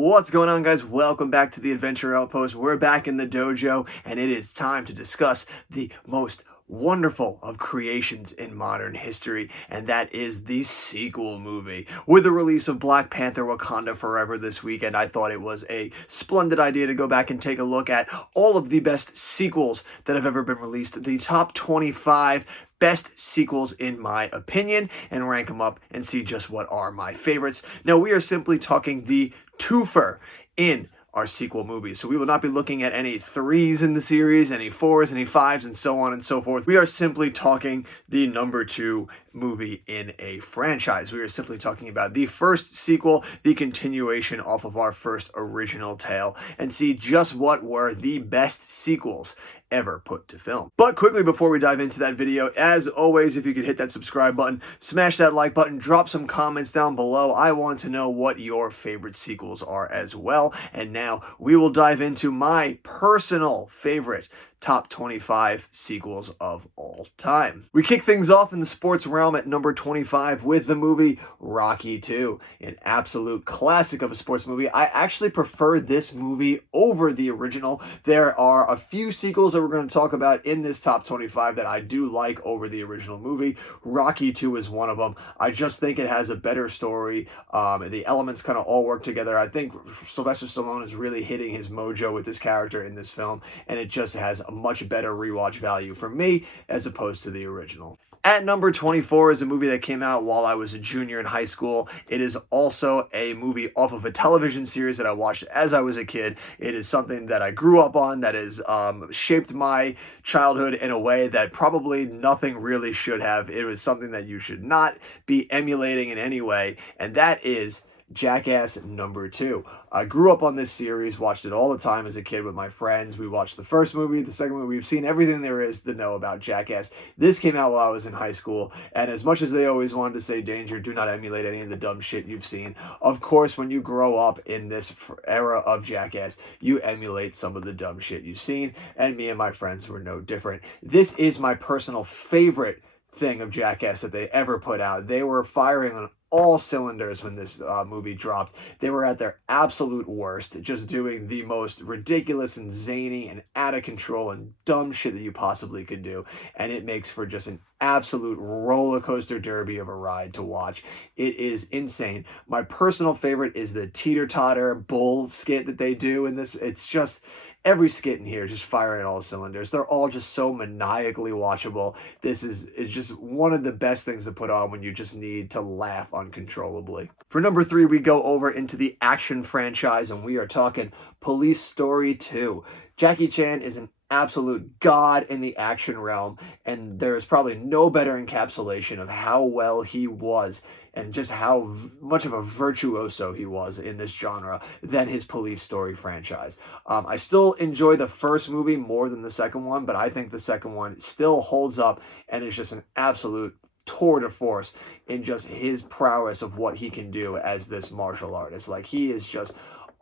What's going on, guys? Welcome back to the Adventure Outpost. We're back in the dojo, and it is time to discuss the most wonderful of creations in modern history, and that is the sequel movie. With the release of Black Panther Wakanda Forever this weekend, I thought it was a splendid idea to go back and take a look at all of the best sequels that have ever been released, the top 25 best sequels in my opinion, and rank them up and see just what are my favorites. Now, we are simply talking the twofer in our sequel movies. So we will not be looking at any 3s in the series, any 4s, any 5s, and so on and so forth. We are simply talking the number 2 movie in a franchise. We are simply talking about the first sequel, the continuation off of our first original tale, and see just what were the best sequels ever put to film. But quickly before we dive into that video, as always, if you could hit that subscribe button, smash that like button, drop some comments down below. I want to know what your favorite sequels are as well. And now we will dive into my personal favorite top 25 sequels of all time. We kick things off in the sports realm at number 25 with the movie Rocky II, an absolute classic of a sports movie. I actually prefer this movie over the original. There are a few sequels that we're going to talk about in this top 25 that I do like over the original movie. Rocky II is one of them. I just think it has a better story. The elements kind of all work together. I think Sylvester Stallone is really hitting his mojo with this character in this film, and it just has a much better rewatch value for me as opposed to the original. At number 24 is a movie that came out while I was a junior in high school. It is also a movie off of a television series that I watched as I was a kid. It is something that I grew up on, that has shaped my childhood in a way that probably nothing really should have. It was something that you should not be emulating in any way, and that is Jackass number 2. I grew up on this series, watched it all the time as a kid with my friends. We watched the first movie, the second movie. We've seen everything there is to know about Jackass. This came out while I was in high school, and as much as they always wanted to say, danger, do not emulate any of the dumb shit you've seen, of course, when you grow up in this era of Jackass, you emulate some of the dumb shit you've seen, and me and my friends were no different. This is my personal favorite thing of Jackass that they ever put out. They were firing on all cylinders when this movie dropped. They were at their absolute worst, just doing the most ridiculous and zany and out of control and dumb shit that you possibly could do, and it makes for just an absolute roller coaster derby of a ride to watch. It is insane. My personal favorite is the teeter-totter bull skit that they do in this. It's just every skit in here is just firing all cylinders. They're all just so maniacally watchable. This is just one of the best things to put on when you just need to laugh uncontrollably. For number 3, we go over into the action franchise, and we are talking Police Story 2. Jackie Chan is an absolute god in the action realm, and there is probably no better encapsulation of how well he was and just how much of a virtuoso he was in this genre than his Police Story franchise. I still enjoy the first movie more than the second one, but I think the second one still holds up and is just an absolute tour de force in just his prowess of what he can do as this martial artist. Like, he is just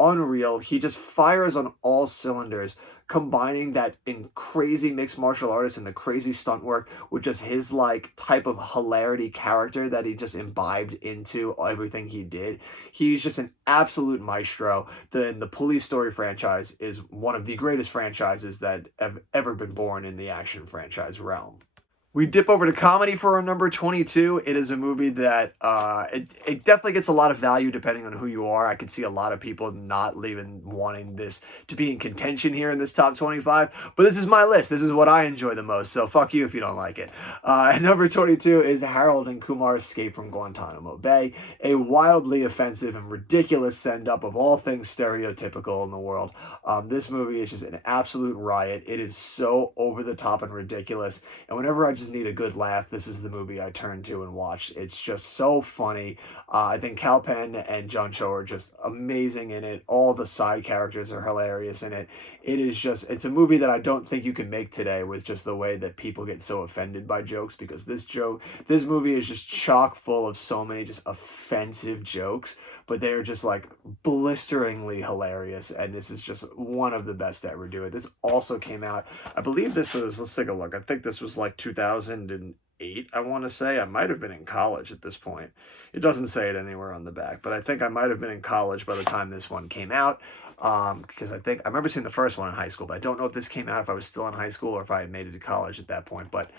unreal. He just fires on all cylinders, combining that in crazy mixed martial artist and the crazy stunt work with just his like type of hilarity character that he just imbibed into everything he did. He's just an absolute maestro. The Police Story franchise is one of the greatest franchises that have ever been born in the action franchise realm. We dip over to comedy for our number 22. It is a movie that it definitely gets a lot of value depending on who you are. I could see a lot of people not even wanting this to be in contention here in this top 25, but this is my list. This is what I enjoy the most, so fuck you if you don't like it. Number 22 is Harold and Kumar's Escape from Guantanamo Bay, a wildly offensive and ridiculous send-up of all things stereotypical in the world. This movie is just an absolute riot. It is so over the top and ridiculous, and whenever I just need a good laugh, this is the movie I turn to and watch. It's just so funny. I think Kal Penn and John Cho are just amazing in it. All the side characters are hilarious in it. It's a movie that I don't think you can make today with just the way that people get so offended by jokes, because this movie is just chock full of so many just offensive jokes, but they're just like blisteringly hilarious, and this is just one of the best to ever do it. This also came out, I believe this was, let's take a look, I think this was like 2008 8, I want to say. I might have been in college at this point. It doesn't say it anywhere on the back, but I think I might have been in college by the time this one came out. Because I remember seeing the first one in high school, but I don't know if this came out if I was still in high school or if I had made it to college at that point. But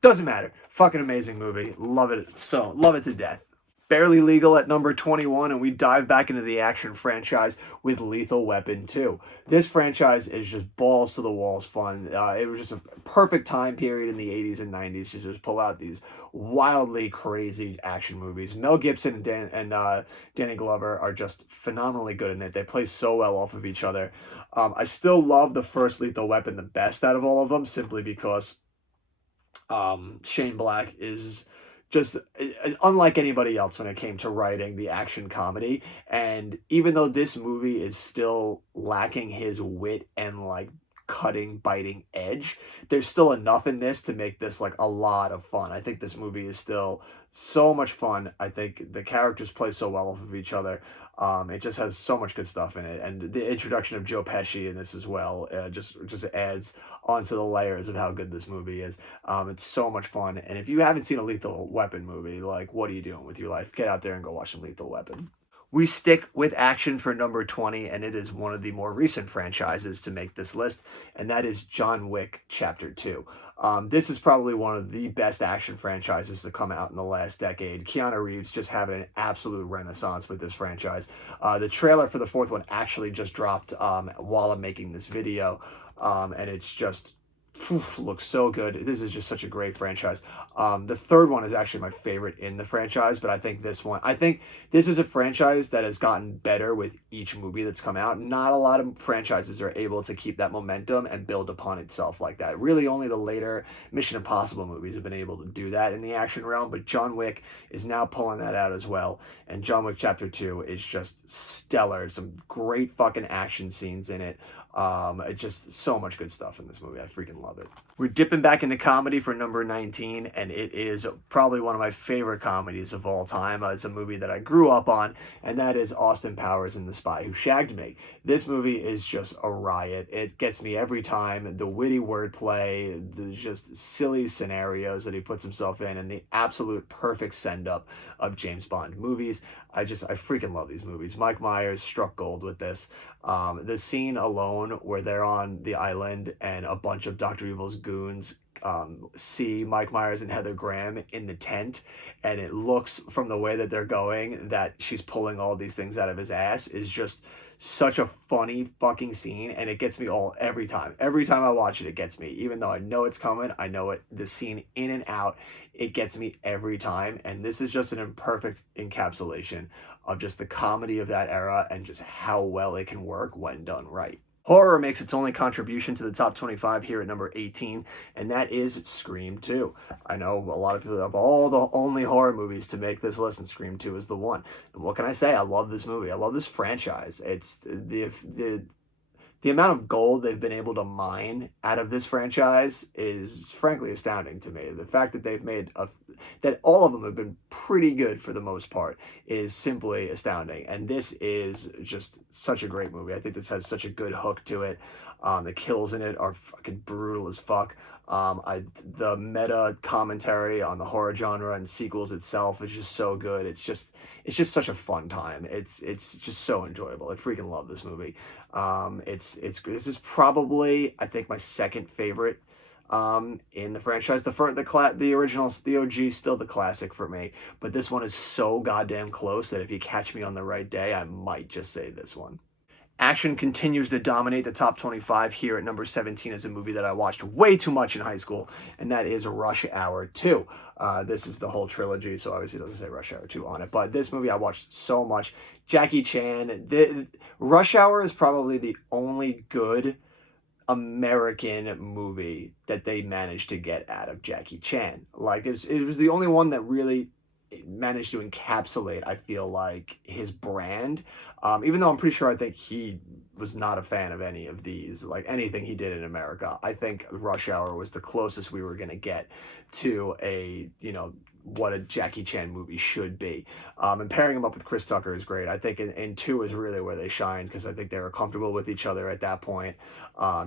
doesn't matter. Fucking amazing movie. Love it. So love it to death. Barely Legal at number 21, and we dive back into the action franchise with Lethal Weapon 2. This franchise is just balls to the walls fun. It was just a perfect time period in the 80s and 90s to just pull out these wildly crazy action movies. Mel Gibson and Danny Glover are just phenomenally good in it. They play so well off of each other. I still love the first Lethal Weapon the best out of all of them, simply because Shane Black is just unlike anybody else when it came to writing the action comedy. And even though this movie is still lacking his wit and like cutting, biting edge, there's still enough in this to make this like a lot of fun. I think this movie is still so much fun. I think the characters play so well off of each other. It just has so much good stuff in it, and the introduction of Joe Pesci in this as well just adds onto the layers of how good this movie is. It's so much fun, and if you haven't seen a Lethal Weapon movie, like, what are you doing with your life? Get out there and go watch some Lethal Weapon. We stick with action for number 20, and it is one of the more recent franchises to make this list, and that is John Wick Chapter 2. This is probably one of the best action franchises to come out in the last decade. Keanu Reeves just having an absolute renaissance with this franchise. The trailer for the fourth one actually just dropped while I'm making this video, and it's just looks so good. This is just such a great franchise. The third one is actually my favorite in the franchise, but I think this is a franchise that has gotten better with each movie that's come out. Not a lot of franchises are able to keep that momentum and build upon itself like that. Really, only the later Mission Impossible movies have been able to do that in the action realm, but John Wick is now pulling that out as well. And John Wick Chapter 2 is just stellar. Some great fucking action scenes in it. Just so much good stuff in this movie. I freaking love it. We're dipping back into comedy for number 19, and it is probably one of my favorite comedies of all time. It's a movie that I grew up on, and that is Austin Powers and the Spy Who Shagged Me. This movie is just a riot. It gets me every time. The witty wordplay, the just silly scenarios that he puts himself in, and the absolute perfect send-up of James Bond movies. I freaking love these movies. Mike Myers struck gold with this. The scene alone where they're on the island and a bunch of Dr. Evil's goons see Mike Myers and Heather Graham in the tent, and it looks from the way that they're going that she's pulling all these things out of his ass, is just such a funny fucking scene, and it gets me all every time. Every time I watch it, it gets me. Even though I know it's coming, I know it, the scene in and out, it gets me every time. And this is just an imperfect encapsulation of just the comedy of that era and just how well it can work when done right. Horror makes its only contribution to the top 25 here at number 18, and that is Scream 2. I know a lot of people have all the only horror movies to make this list, and Scream 2 is the one. And what can I say? I love this movie. I love this franchise. It's the amount of gold they've been able to mine out of this franchise is frankly astounding to me. The fact that that all of them have been pretty good for the most part is simply astounding. And this is just such a great movie. I think this has such a good hook to it. The kills in it are fucking brutal as fuck. The meta commentary on the horror genre and sequels itself is just so good. It's just such a fun time. It's just so enjoyable. I freaking love this movie. This is probably, I think, my second favorite in the franchise. The original, the OG, is still the classic for me, but this one is so goddamn close that if you catch me on the right day, I might just say this one. Action continues to dominate the top 25 here at number 17 as a movie that I watched way too much in high school, and that is Rush Hour 2. This is the whole trilogy, so obviously it doesn't say Rush Hour 2 on it, but this movie I watched so much. Jackie Chan. Rush Hour is probably the only good American movie that they managed to get out of Jackie Chan. Like, it was the only one that really managed to encapsulate, I feel like, his brand. Even though I'm pretty sure I think he was not a fan of any of these, like anything he did in America. I think Rush Hour was the closest we were going to get to a, what a Jackie Chan movie should be. And pairing him up with Chris Tucker is great. I think in 2 is really where they shine, because I think they were comfortable with each other at that point.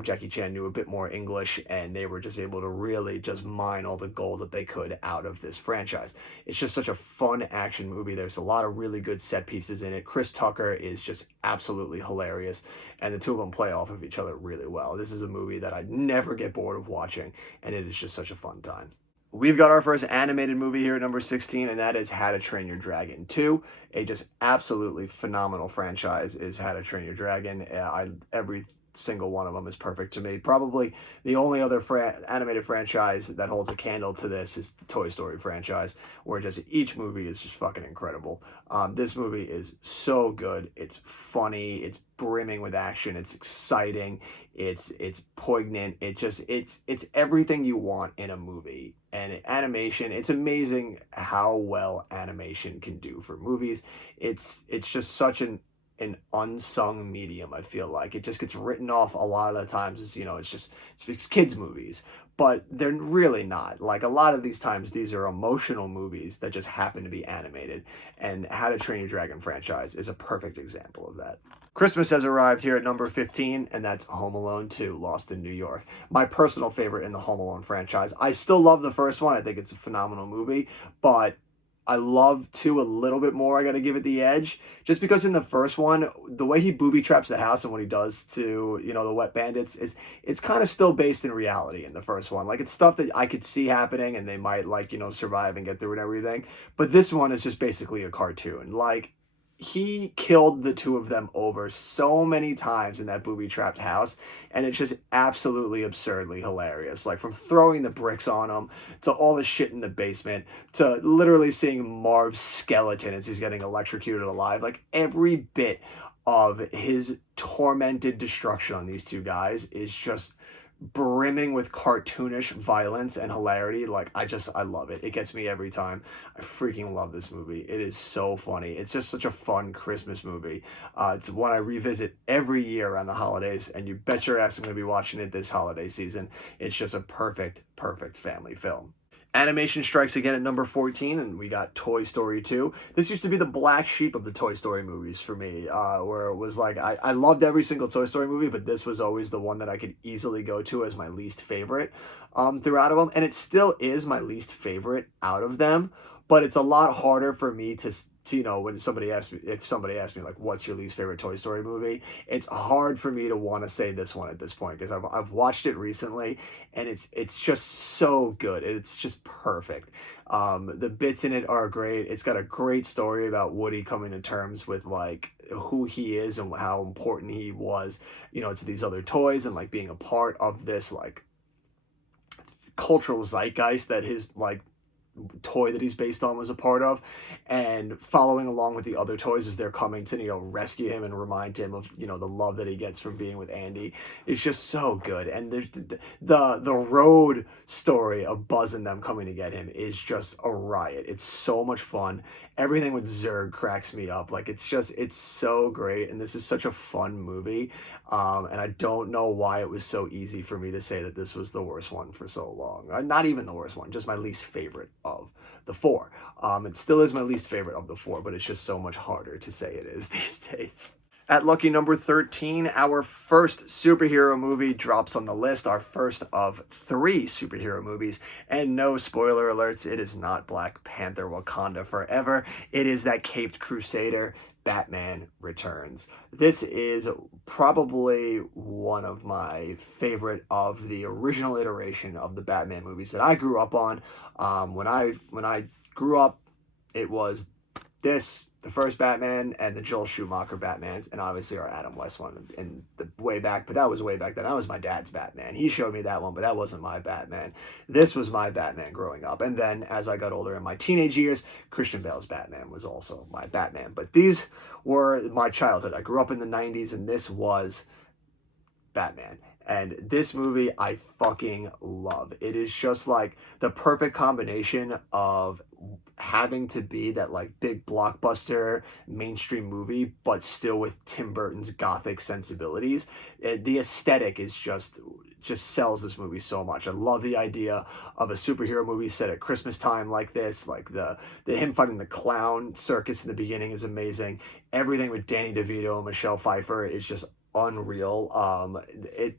Jackie Chan knew a bit more English, and they were just able to really just mine all the gold that they could out of this franchise. It's just such a fun action movie. There's a lot of really good set pieces in it. Chris Tucker is just absolutely hilarious, and the two of them play off of each other really well. This is a movie that I'd never get bored of watching, and it is just such a fun time. We've got our first animated movie here at number 16, and that is How to Train Your Dragon 2. A just absolutely phenomenal franchise is How to Train Your Dragon. Every single one of them is perfect to me. Probably the only other animated franchise that holds a candle to this is the Toy Story franchise, where just each movie is just fucking incredible. This movie is so good. It's funny. It's brimming with action. It's exciting. It's poignant. It's everything you want in a movie. And animation, it's amazing how well animation can do for movies. It's just such an unsung medium. I feel like it just gets written off a lot of the times as, it's kids movies, but they're really not. Like, a lot of these times, these are emotional movies that just happen to be animated, and How to Train Your Dragon franchise is a perfect example of that. Christmas has arrived here at number 15, and that's Home Alone 2, Lost in New York. My personal favorite in the Home Alone franchise. I still love the first one. I think it's a phenomenal movie, but I love 2 a little bit more. I got to give it the edge, just because in the first one, the way he booby traps the house and what he does to, the wet bandits it's kind of still based in reality in the first one. Like, it's stuff that I could see happening, and they might, survive and get through and everything. But this one is just basically a cartoon. Like, he killed the 2 of them over so many times in that booby-trapped house, and it's just absolutely absurdly hilarious. Like, from throwing the bricks on him, to all the shit in the basement, to literally seeing Marv's skeleton as he's getting electrocuted alive. Like, every bit of his tormented destruction on these 2 guys is just brimming with cartoonish violence and hilarity. Like, I love it. It gets me every time. I freaking love this movie. It is so funny. It's just such a fun Christmas movie. It's one I revisit every year around the holidays, and you bet your ass I'm going to be watching it this holiday season. It's just a perfect family film. Animation strikes again at number 14, and we got Toy Story 2. This used to be the black sheep of the Toy Story movies for me, where it was like, I loved every single Toy Story movie, but this was always the one that I could easily go to as my least favorite throughout of them. And it still is my least favorite out of them, but it's a lot harder for me to when somebody asks me like, what's your least favorite Toy Story movie, it's hard for me to want to say this one at this point, because I've watched it recently, and it's just so good. It's just perfect. The bits in it are great. It's got a great story about Woody coming to terms with, like, who he is and how important he was, to these other toys, and, like, being a part of this, like, cultural zeitgeist that his, like, toy that he's based on was a part of, and following along with the other toys as they're coming to rescue him and remind him of the love that he gets from being with Andy. It's just so good. And there's the road story of Buzz and them coming to get him is just a riot. It's so much fun. Everything with Zurg cracks me up. Like, it's so great, and this is such a fun movie. And I don't know why it was so easy for me to say that this was the worst one for so long. Not even the worst one, just my least favorite of the 4. It still is my least favorite of the 4, but it's just so much harder to say it is these days. At lucky number 13, our first superhero movie drops on the list, our first of 3 superhero movies. And no spoiler alerts, it is not Black Panther Wakanda Forever. It is that caped crusader, Batman Returns. This is probably one of my favorite of the original iteration of the Batman movies that I grew up on. When I grew up, it was this, the first Batman, and the Joel Schumacher Batmans, and obviously our Adam West one in the way back, but that was way back then. That was my dad's Batman. He showed me that one, but that wasn't my Batman. This was my Batman growing up. And then as I got older in my teenage years, Christian Bale's Batman was also my Batman. But these were my childhood. I grew up in the 90s, and this was Batman. And this movie I fucking love. It is just like the perfect combination of having to be that like big blockbuster mainstream movie, but still with Tim Burton's gothic sensibilities. The aesthetic is just sells this movie so much. I love the idea of a superhero movie set at Christmas time like this. Like the him fighting the clown circus in the beginning is amazing. Everything with Danny DeVito and Michelle Pfeiffer is just unreal.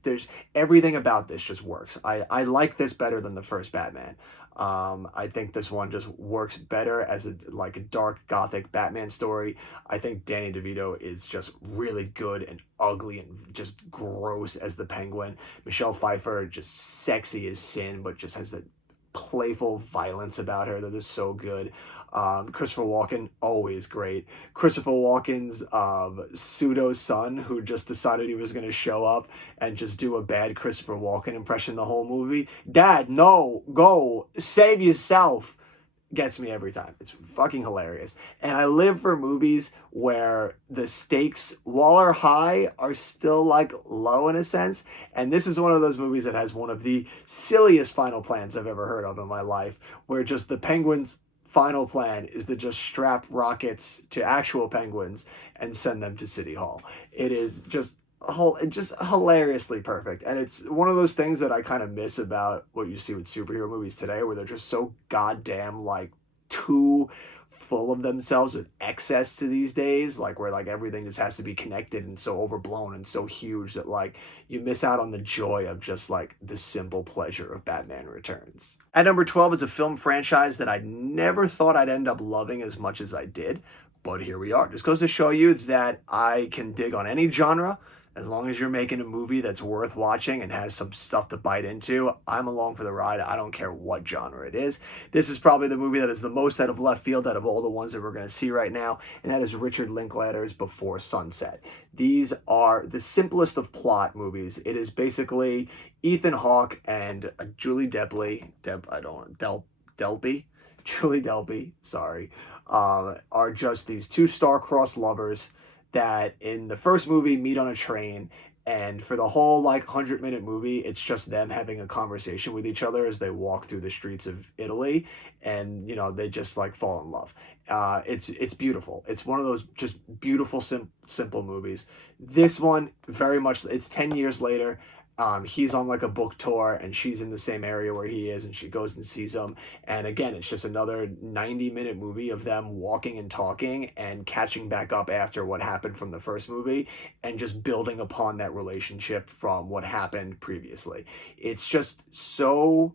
There's everything about this just works. I like this better than the first Batman. I think this one just works better as a dark gothic Batman story. I think Danny DeVito is just really good and ugly and just gross as the Penguin. Michelle Pfeiffer just sexy as sin, but just has a playful violence about her that is so good. Christopher Walken, always great. Christopher Walken's pseudo son, who just decided he was going to show up and just do a bad Christopher Walken impression the whole movie. Dad, no, go, save yourself. Gets me every time. It's fucking hilarious. And I live for movies where the stakes, while are high, are still like low in a sense. And this is one of those movies that has one of the silliest final plans I've ever heard of in my life, where just the Penguins' final plan is to just strap rockets to actual penguins and send them to City Hall. It is just hilariously perfect, and it's one of those things that I kind of miss about what you see with superhero movies today, where they're just so goddamn like too full of themselves with excess to these days, like where like everything just has to be connected and so overblown and so huge that like you miss out on the joy of just like the simple pleasure of Batman Returns. At number 12 is a film franchise that I never thought I'd end up loving as much as I did, but here we are. Just goes to show you that I can dig on any genre. As long as you're making a movie that's worth watching and has some stuff to bite into, I'm along for the ride. I don't care what genre it is. This is probably the movie that is the most out of left field out of all the ones that we're going to see right now, and that is Richard Linklater's Before Sunset. These are the simplest of plot movies. It is basically Ethan Hawke and Julie Delpy, Julie Delpy, sorry, are just these two star-crossed lovers that in the first movie meet on a train, and for the whole like 100-minute movie it's just them having a conversation with each other as they walk through the streets of Italy, and you know they just like fall in love. It's beautiful. It's one of those just beautiful simple movies. This one very much, it's 10 years later. He's on like a book tour and she's in the same area where he is, and she goes and sees him. And again, it's just another 90-minute movie of them walking and talking and catching back up after what happened from the first movie and just building upon that relationship from what happened previously. It's just so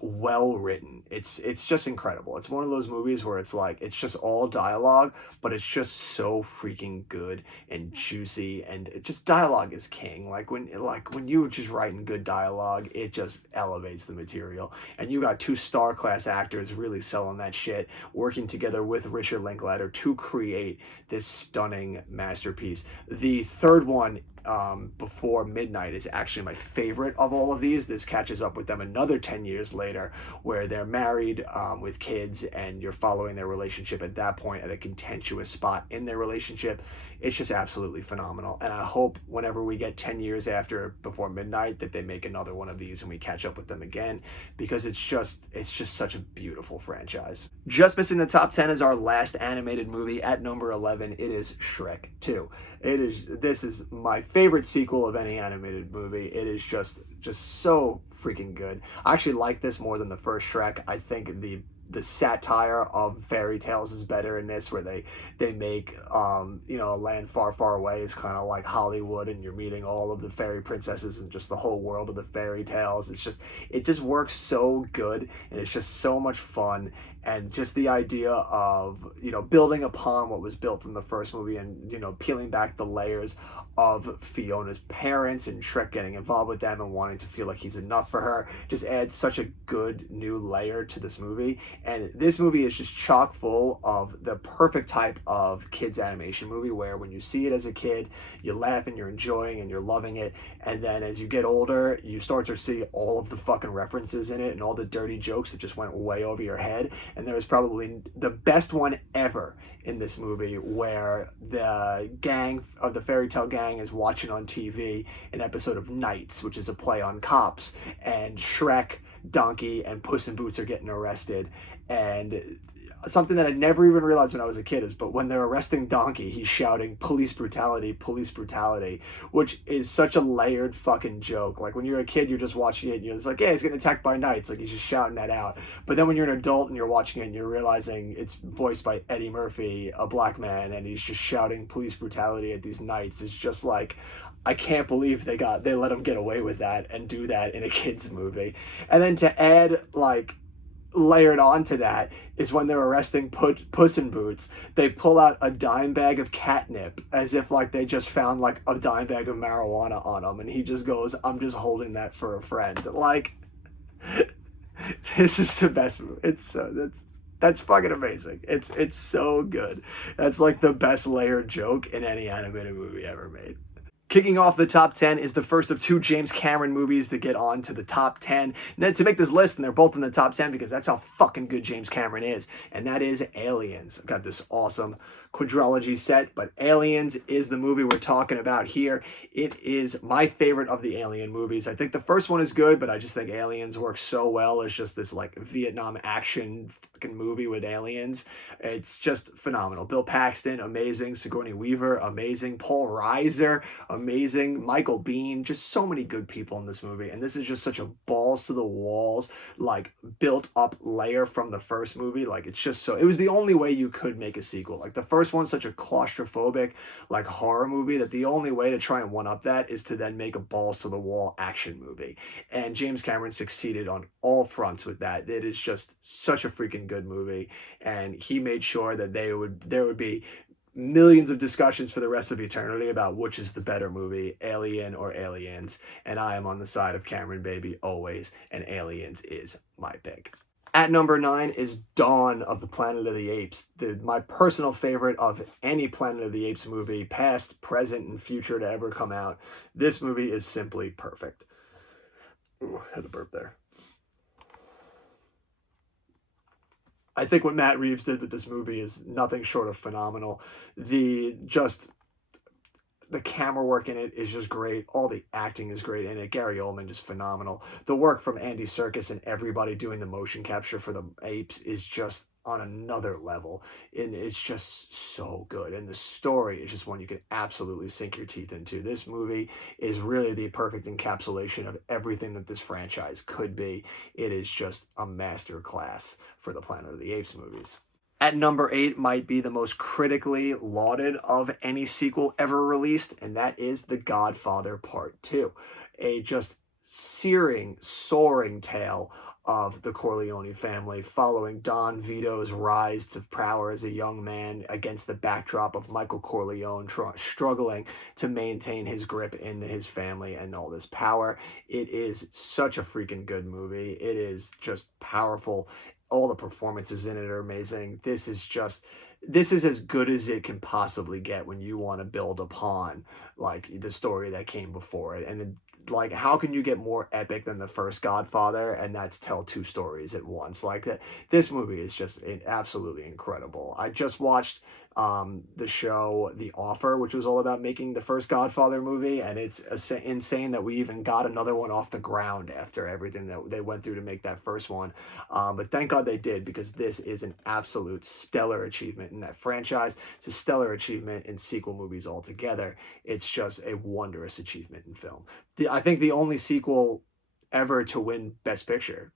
well written. It's just incredible. It's one of those movies where it's like it's just all dialogue, but it's just so freaking good and juicy, and it just dialogue is king. Like when you're just writing good dialogue, it just elevates the material. And you got two star class actors really selling that shit, working together with Richard Linklater to create this stunning masterpiece. The third one, Before Midnight, is actually my favorite of all of these. This catches up with them another 10 years later, where they're married with kids, and you're following their relationship at that point at a contentious spot in their relationship. It's just absolutely phenomenal, and I hope whenever we get 10 years after Before Midnight that they make another one of these and we catch up with them again, because it's just such a beautiful franchise. Just missing the top 10 is our last animated movie. At number 11, it is Shrek 2. This is my favorite sequel of any animated movie. It is just so freaking good. I actually like this more than the first Shrek. I think the satire of fairy tales is better in this, where they make a land far, far away is kind of like Hollywood, and you're meeting all of the fairy princesses and just the whole world of the fairy tales. It just works so good, and it's just so much fun. And just the idea of, building upon what was built from the first movie, and, peeling back the layers of Fiona's parents and Shrek getting involved with them and wanting to feel like he's enough for her, just adds such a good new layer to this movie. And this movie is just chock full of the perfect type of kids animation movie, where when you see it as a kid, you laugh and you're enjoying and you're loving it. And then as you get older, you start to see all of the fucking references in it and all the dirty jokes that just went way over your head. And there was probably the best one ever in this movie, where the gang of the fairy tale gang is watching on TV an episode of Knights, which is a play on cops, and Shrek, Donkey, and Puss in Boots are getting arrested. And something that I never even realized when I was a kid is, but when they're arresting Donkey, he's shouting police brutality, which is such a layered fucking joke. Like when you're a kid, you're just watching it and you're just like, yeah, he's getting attacked by knights. Like he's just shouting that out. But then when you're an adult and you're watching it and you're realizing it's voiced by Eddie Murphy, a black man, and he's just shouting police brutality at these knights, it's just like, I can't believe they let him get away with that and do that in a kid's movie. And then to add like layered onto that is when they're arresting Puss in Boots, they pull out a dime bag of catnip as if like they just found like a dime bag of marijuana on him, and he just goes, I'm just holding that for a friend. Like this is the best movie. It's so that's fucking amazing. It's so good. That's like the best layered joke in any animated movie ever made. Kicking off the top 10 is the first of 2 James Cameron movies to get on to the top 10. And then to make this list, and they're both in the top 10 because that's how fucking good James Cameron is, and that is Aliens. I've got this awesome quadrilogy set, but Aliens is the movie we're talking about here. It is my favorite of the Alien movies. I think the first one is good, but I just think Aliens works so well as just this like Vietnam action fucking movie with aliens. It's just phenomenal. Bill Paxton, amazing. Sigourney Weaver, amazing. Paul Reiser, amazing. Michael Biehn, just so many good people in this movie, and this is just such a balls to the walls like built up layer from the first movie. Like it's just so, it was the only way you could make a sequel. Like the first one's such a claustrophobic like horror movie that the only way to try and one up that is to then make a balls to the wall action movie, and James Cameron succeeded on all fronts with that. It is just such a freaking good movie, and he made sure that there would be millions of discussions for the rest of eternity about which is the better movie, Alien or Aliens, and I am on the side of Cameron, baby, always, and Aliens is my pick. At number 9 is Dawn of the Planet of the Apes, my personal favorite of any Planet of the Apes movie, past, present, and future to ever come out. This movie is simply perfect. Ooh, had a burp there. I think what Matt Reeves did with this movie is nothing short of phenomenal. The camera work in it is just great. All the acting is great in it. Gary Oldman just phenomenal. The work from Andy Serkis and everybody doing the motion capture for the apes is just on another level, and it's just so good. And the story is just one you can absolutely sink your teeth into. This movie is really the perfect encapsulation of everything that this franchise could be. It is just a master class for the Planet of the Apes movies. At number 8 might be the most critically lauded of any sequel ever released, and that is The Godfather Part 2. A just searing, soaring tale of the Corleone family following Don Vito's rise to power as a young man against the backdrop of Michael Corleone struggling to maintain his grip in his family and all this power. It is such a freaking good movie. It is just powerful. All the performances in it are amazing. This is as good as it can possibly get when you want to build upon like the story that came before it. And like, how can you get more epic than the first Godfather? And that's tell 2 stories at once. Like that, this movie is just absolutely incredible. I just watched the show The Offer, which was all about making the first Godfather movie, and it's insane that we even got another one off the ground after everything that they went through to make that first one. But thank God they did, because this is an absolute stellar achievement in that franchise. It's a stellar achievement in sequel movies altogether. It's just a wondrous achievement in film. I think the only sequel ever to win Best Picture,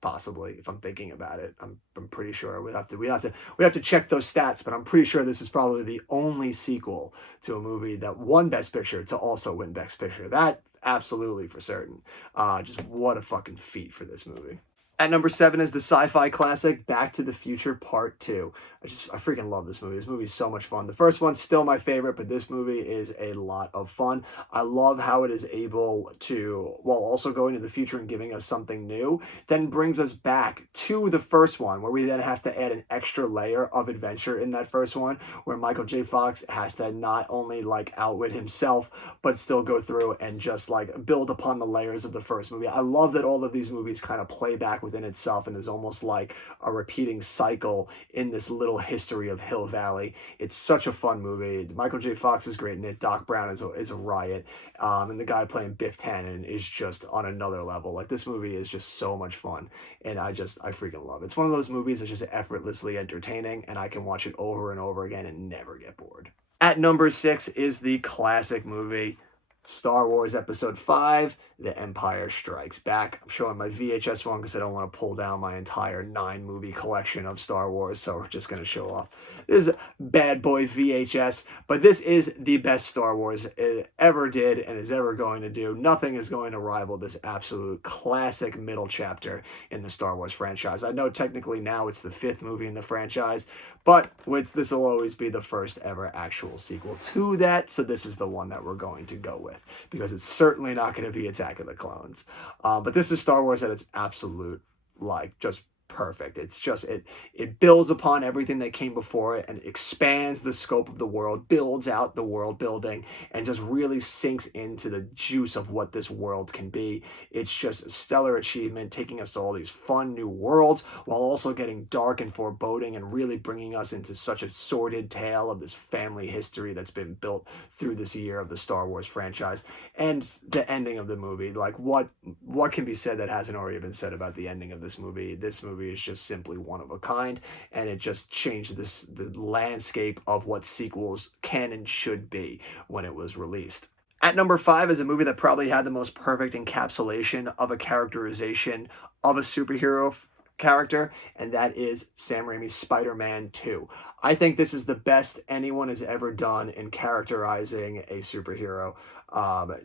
possibly, if I'm thinking about it. I'm pretty sure we have to check those stats, but I'm pretty sure this is probably the only sequel to a movie that won Best Picture to also win Best Picture. That absolutely for certain. Just what a fucking feat for this movie. At number 7 is the sci-fi classic Back to the Future Part 2. I freaking love this movie. This movie is so much fun. The first one's still my favorite, but this movie is a lot of fun. I love how it is able to, while also going to the future and giving us something new, then brings us back to the first one, where we then have to add an extra layer of adventure in that first one, where Michael J. Fox has to not only like outwit himself, but still go through and just like build upon the layers of the first movie. I love that all of these movies kind of play back with within itself and is almost like a repeating cycle in this little history of Hill Valley. It's such a fun movie. Michael J. Fox is great in it. Doc Brown is a riot. And the guy playing Biff Tannen is just on another level. Like, this movie is just so much fun, and I freaking love it. It's one of those movies that's just effortlessly entertaining, and I can watch it over and over again and never get bored. At number 6 is the classic movie Star Wars Episode 5, The Empire Strikes Back. I'm showing my VHS one because I don't want to pull down my entire 9-movie collection of Star Wars, so we're just going to show off this bad boy VHS. But this is the best Star Wars it ever did and is ever going to do. Nothing is going to rival this absolute classic middle chapter in the Star Wars franchise. I know technically now it's the 5th movie in the franchise, but this will always be the first ever actual sequel to that, so this is the one that we're going to go with, because it's certainly not going to be Attack of the Clones. But this is Star Wars at its absolute, like, just perfect. It's just, it builds upon everything that came before it and expands the scope of the world, builds out the world building, and just really sinks into the juice of what this world can be. It's just a stellar achievement, taking us to all these fun new worlds while also getting dark and foreboding and really bringing us into such a sordid tale of this family history that's been built through this year of the Star Wars franchise. And the ending of the movie, like, what can be said that hasn't already been said about the ending of this movie? This movie is just simply one of a kind, and it just changed the landscape of what sequels can and should be when it was released. At number 5 is a movie that probably had the most perfect encapsulation of a characterization of a superhero character, and that is Sam Raimi's Spider-Man 2. I think this is the best anyone has ever done in characterizing a superhero.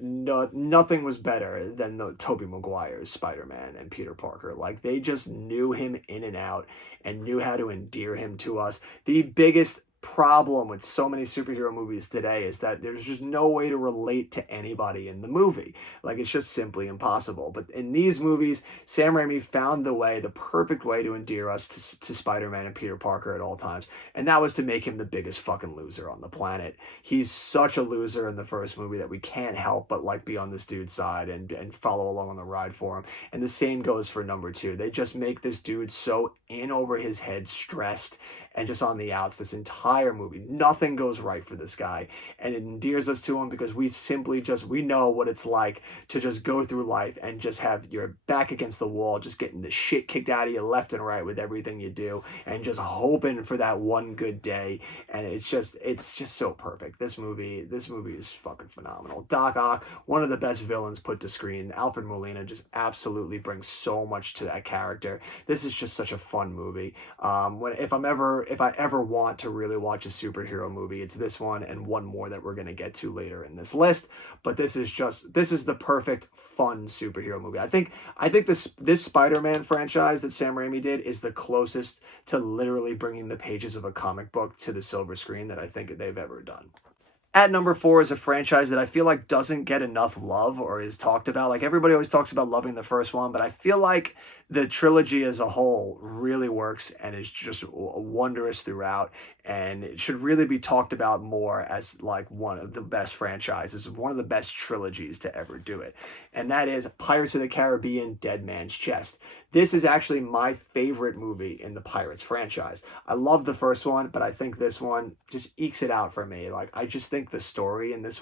Nothing was better than the Tobey Maguire's Spider-Man and Peter Parker. Like, they just knew him in and out and knew how to endear him to us. The biggest problem with so many superhero movies today is that there's just no way to relate to anybody in the movie. Like, it's just simply impossible. But in these movies, Sam Raimi found the perfect way to endear us to Spider-Man and Peter Parker at all times. And that was to make him the biggest fucking loser on the planet. He's such a loser in the first movie that we can't help but, like, be on this dude's side and follow along on the ride for him. And the same goes for number 2. They just make this dude so in over his head, stressed, and just on the outs this entire movie. Nothing goes right for this guy, and it endears us to him because we know what it's like to just go through life and just have your back against the wall, just getting the shit kicked out of you left and right with everything you do, and just hoping for that one good day. And it's just so perfect. This movie is fucking phenomenal. Doc Ock, one of the best villains put to screen. Alfred Molina just absolutely brings so much to that character. This is just such a fun movie. If I ever want to really watch a superhero movie, it's this one and one more that we're going to get to later in this list. But this is the perfect fun superhero movie. I think this Spider-Man franchise that Sam Raimi did is the closest to literally bringing the pages of a comic book to the silver screen that I think they've ever done. At number 4 is a franchise that I feel like doesn't get enough love or is talked about. Like, everybody always talks about loving the first one, but I feel like the trilogy as a whole really works and is just wondrous throughout, and it should really be talked about more as, like, one of the best franchises, one of the best trilogies to ever do it. And that is Pirates of the Caribbean: Dead Man's Chest. This is actually my favorite movie in the Pirates franchise. I love the first one, but I think this one just ekes it out for me. Like, I just think the story in this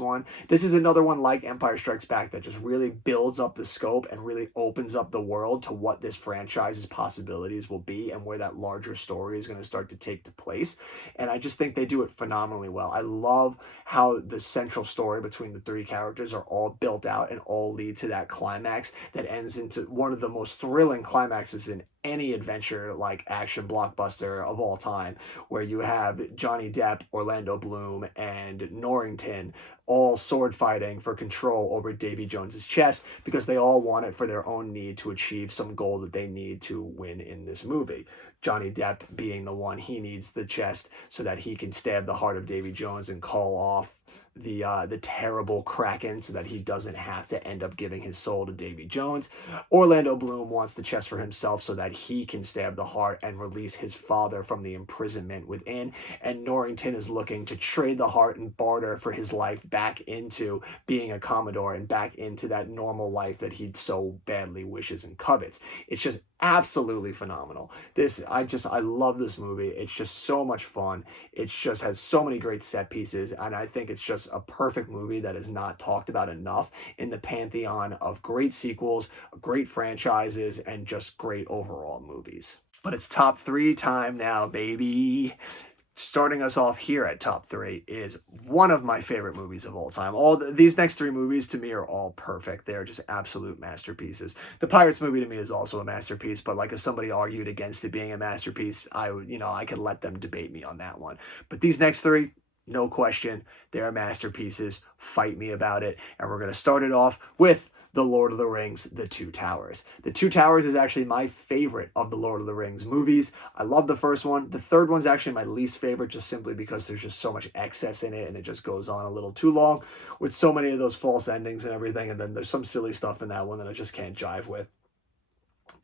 is another one like Empire Strikes Back that just really builds up the scope and really opens up the world to what this franchise's possibilities will be and where that larger story is going to start to take place. And I just think they do it phenomenally well. I love how the central story between the 3 characters are all built out and all lead to that climax that ends into one of the most thrilling climaxes in any adventure, like, action blockbuster of all time, where you have Johnny Depp, Orlando Bloom, and Norrington all sword fighting for control over Davy Jones's chest because they all want it for their own need to achieve some goal that they need to win in this movie. Johnny Depp being the one, he needs the chest so that he can stab the heart of Davy Jones and call off the terrible Kraken so that he doesn't have to end up giving his soul to Davy Jones. Orlando Bloom wants the chest for himself so that he can stab the heart and release his father from the imprisonment within. And Norrington is looking to trade the heart and barter for his life back into being a Commodore and back into that normal life that he so badly wishes and covets. It's just absolutely phenomenal. I love this movie. It's just so much fun. It just has so many great set pieces, and I think it's just a perfect movie that is not talked about enough in the pantheon of great sequels, great franchises, and just great overall movies. But it's top three time now, baby. Starting us off here at top three is one of my favorite movies of all time. These next three movies to me are all perfect. They're just absolute masterpieces. The Pirates movie to me is also a masterpiece, but like if somebody argued against it being a masterpiece, I could let them debate me on that one. But these next three, no question, they're masterpieces. Fight me about it. And we're going to start it off with The Lord of the Rings, The Two Towers. The Two Towers is actually my favorite of the Lord of the Rings movies. I love the first one. The third one's actually my least favorite just simply because there's just so much excess in it and it just goes on a little too long with so many of those false endings and everything. And then there's some silly stuff in that one that I just can't jive with.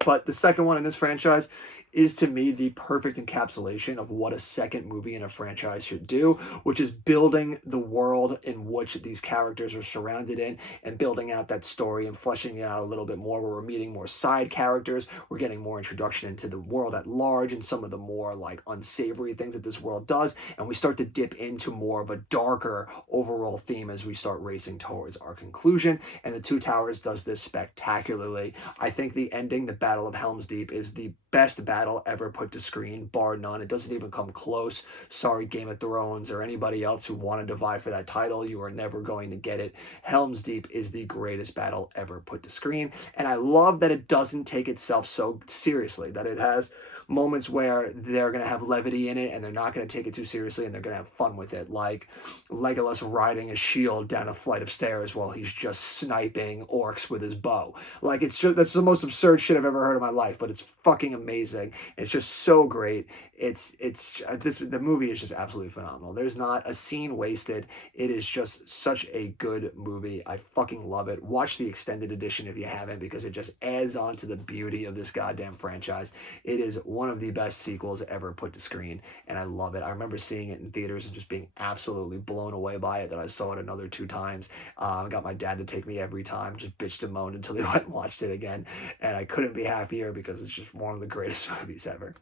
But the second one in this franchise is to me the perfect encapsulation of what a second movie in a franchise should do, which is building the world in which these characters are surrounded in and building out that story and fleshing it out a little bit more where we're meeting more side characters, we're getting more introduction into the world at large and some of the more like unsavory things that this world does, and we start to dip into more of a darker overall theme as we start racing towards our conclusion, and The Two Towers does this spectacularly. I think the ending, the Battle of Helm's Deep, is the best battle ever put to screen, bar none. It doesn't even come close. Sorry, Game of Thrones or anybody else who wanted to vie for that title. You are never going to get it. Helm's Deep is the greatest battle ever put to screen. And I love that it doesn't take itself so seriously, that it has moments where they're going to have levity in it and they're not going to take it too seriously and they're going to have fun with it, like Legolas riding a shield down a flight of stairs while he's just sniping orcs with his bow. Like, it's just, that's the most absurd shit I've ever heard in my life, but it's fucking amazing. It's just so great. The movie is just absolutely phenomenal. There's not a scene wasted. It is just such a good movie. I fucking love it. Watch the extended edition if you haven't, because it just adds on to the beauty of this goddamn franchise. It is one of the best sequels ever put to screen, and I love it. I remember seeing it in theaters and just being absolutely blown away by it, that I saw it another 2 times. I got my dad to take me every time, just bitched and moaned until he went and watched it again, and I couldn't be happier because it's just one of the greatest movies ever.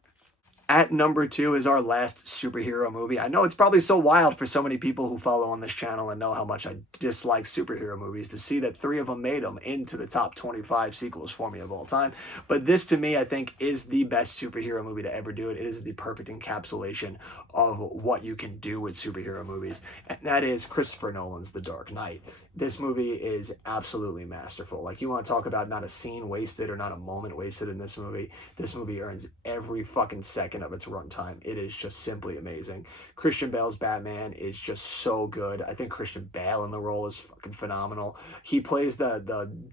At number 2 is our last superhero movie. I know it's probably so wild for so many people who follow on this channel and know how much I dislike superhero movies to see that 3 of them made them into the top 25 sequels for me of all time. But this, to me, I think is the best superhero movie to ever do it. It is the perfect encapsulation of what you can do with superhero movies, and that is Christopher Nolan's The Dark Knight. This movie is absolutely masterful. Like, you want to talk about not a scene wasted or not a moment wasted in this movie. This movie earns every fucking second of its runtime. It is just simply amazing. Christian Bale's Batman is just so good. I think Christian Bale in the role is fucking phenomenal. He plays the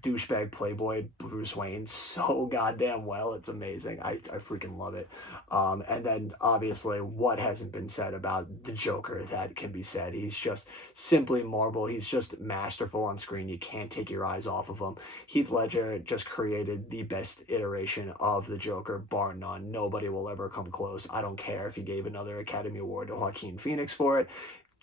douchebag playboy Bruce Wayne so goddamn well. It's amazing. I freaking love it. And then obviously, what hasn't been said about the Joker that can be said? He's just simply marvel. He's just masterful on screen. You can't take your eyes off of him. Heath Ledger just created the best iteration of the Joker, bar none. Nobody will ever come close. I don't care if he gave another Academy Award to Joaquin Phoenix for it.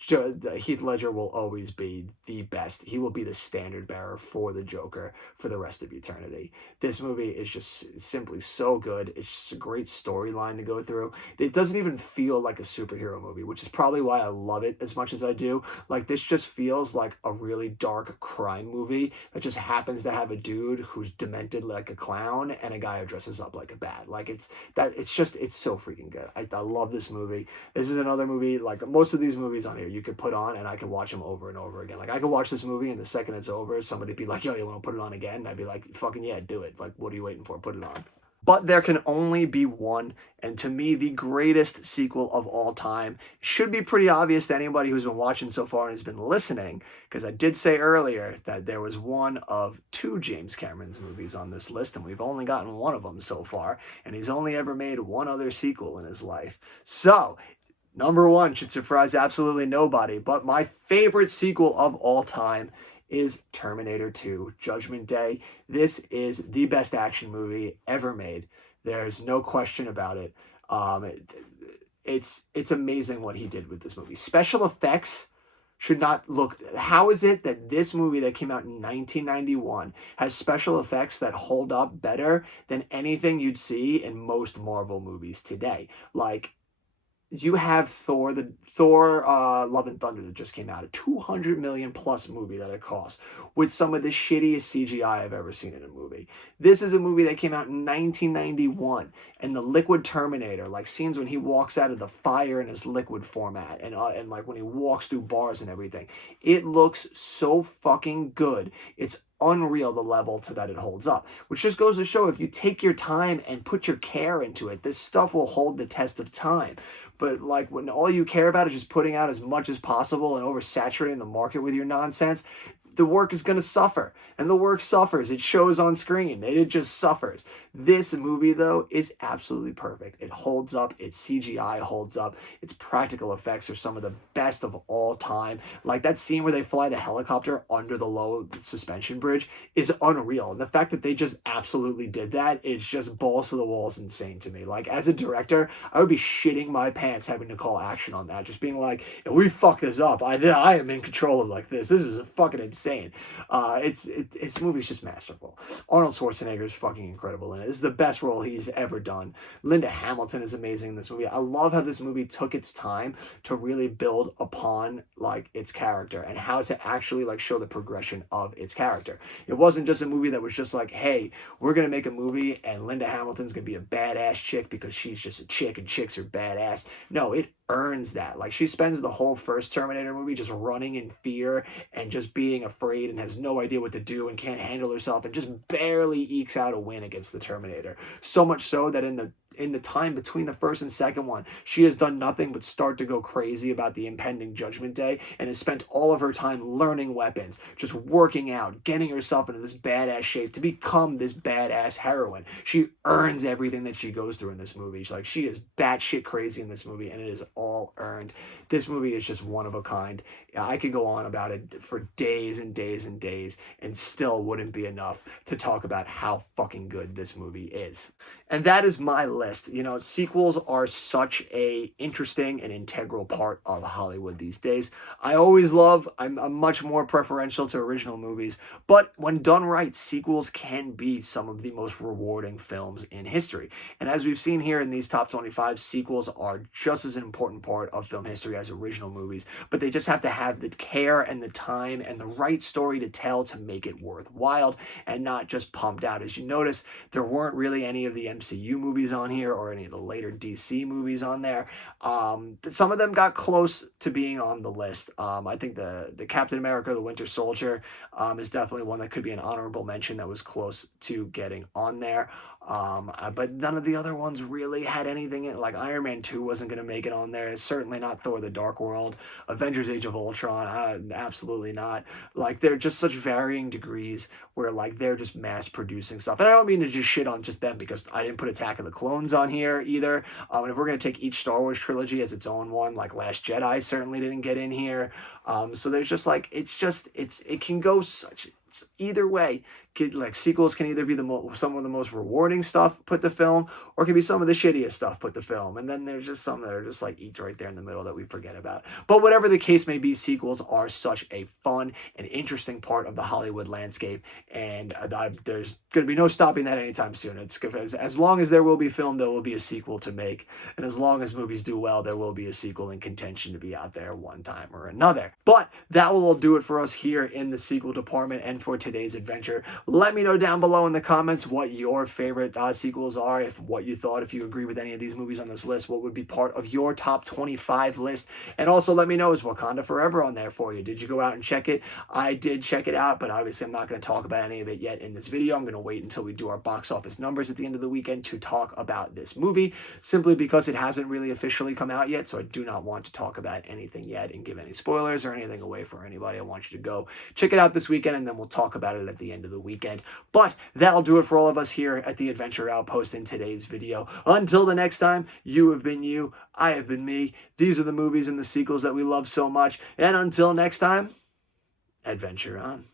Heath Ledger will always be the best. He will be the standard bearer for the Joker for the rest of eternity. This movie is just simply so good. It's just a great storyline to go through. It doesn't even feel like a superhero movie, which is probably why I love it as much as I do. Like, this just feels like a really dark crime movie that just happens to have a dude who's demented like a clown and a guy who dresses up like a bat. Like, it's so freaking good. I love this movie. This is another movie, like most of these movies on here, you could put on and I could watch them over and over again. Like, I could watch this movie and the second it's over, somebody'd be like, yo, you want to put it on again? And I'd be like, fucking yeah, do it. Like, what are you waiting for? Put it on. But there can only be one, and to me, the greatest sequel of all time. Should be pretty obvious to anybody who's been watching so far and has been listening, because I did say earlier that there was one of 2 James Cameron's movies on this list, and we've only gotten one of them so far, and he's only ever made one other sequel in his life. So, Number one should surprise absolutely nobody, but my favorite sequel of all time is Terminator 2 Judgment Day. This is the best action movie ever made. There's no question about it. Um, it it's amazing what he did with this movie. Special effects should not look. How is it that this movie that came out in 1991 has special effects that hold up better than anything you'd see in most Marvel movies today? Like, you have Thor Love and Thunder that just came out, a 200 million plus movie that it cost, with some of the shittiest CGI I've ever seen in a movie. This is a movie that came out in 1991, and the Liquid Terminator, like scenes when he walks out of the fire in his liquid format, and like when he walks through bars and everything, it looks so fucking good. It's unreal the level to that it holds up, which just goes to show if you take your time and put your care into it, this stuff will hold the test of time. But like when all you care about is just putting out as much as possible and oversaturating the market with your nonsense, the work is going to suffer, and the work suffers. It shows on screen. It just suffers. This movie, though, is absolutely perfect. It holds up. Its CGI holds up. Its practical effects are some of the best of all time. Like that scene where they fly the helicopter under the low suspension bridge is unreal. And the fact that they just absolutely did that is just balls to the walls insane to me. Like as a director, I would be shitting my pants having to call action on that. Just being like, if we fuck this up, I am in control of like this. This is fucking insane. This movie's just masterful. Arnold Schwarzenegger is fucking incredible in it. This is the best role he's ever done. Linda Hamilton is amazing in this movie. I love how this movie took its time to really build upon like its character and how to actually like show the progression of its character. It wasn't just a movie that was just like, hey, we're gonna make a movie and Linda Hamilton's gonna be a badass chick because she's just a chick and chicks are badass. No, it earns that. Like she spends the whole first Terminator movie just running in fear and just being afraid and has no idea what to do and can't handle herself and just barely ekes out a win against the Terminator. So much so that in the time between the first and second one, she has done nothing but start to go crazy about the impending Judgment Day and has spent all of her time learning weapons, just working out, getting herself into this badass shape to become this badass heroine. She earns everything that she goes through in this movie. She is batshit crazy in this movie, and it is all earned. This movie is just one of a kind. I could go on about it for days and days and days and still wouldn't be enough to talk about how fucking good this movie is. And that is my list. You know, sequels are such a interesting and integral part of Hollywood these days. I'm much more preferential to original movies, but when done right, sequels can be some of the most rewarding films in history. And as we've seen here in these top 25, sequels are just as an important part of film history as original movies, but they just have to have the care and the time and the right story to tell to make it worthwhile and not just pumped out. As you notice, there weren't really any of the MCU movies on here or any of the later DC movies on there. Some of them got close to being on the list. I think the Captain America, the Winter Soldier is definitely one that could be an honorable mention that was close to getting on there. But none of the other ones really had anything in it. Like Iron Man 2 wasn't going to make it on there. It's certainly not Thor the Dark World. Avengers Age of Ultron, absolutely not. Like they're just such varying degrees where like they're just mass producing stuff. And I don't mean to just shit on just them because I didn't put Attack of the Clones on here either. And if we're going to take each Star Wars trilogy as its own one, like Last Jedi certainly didn't get in here. So there's just like, it can go such, either way. Like sequels can either be some of the most rewarding stuff put to film, or it can be some of the shittiest stuff put to film. And then there's just some that are just like each right there in the middle that we forget about. But whatever the case may be, sequels are such a fun and interesting part of the Hollywood landscape, and there's going to be no stopping that anytime soon. It's as long as there will be film, there will be a sequel to make, and as long as movies do well, there will be a sequel in contention to be out there one time or another. But that will all do it for us here in the sequel department and for today's adventure. Let me know down below in the comments what your favorite sequels are, what you thought, if you agree with any of these movies on this list, what would be part of your top 25 list. And also let me know, is Wakanda Forever on there for you? Did you go out and check it? I did check it out, but obviously I'm not going to talk about any of it yet in this video. I'm going to wait until we do our box office numbers at the end of the weekend to talk about this movie, simply because it hasn't really officially come out yet, so I do not want to talk about anything yet and give any spoilers or anything away for anybody. I want you to go check it out this weekend, and then we'll talk about it at the end of the weekend. But that'll do it for all of us here at the Adventure Outpost in today's video. Until the next time, you have been you, I have been me. These are the movies and the sequels that we love so much. And until next time, adventure on.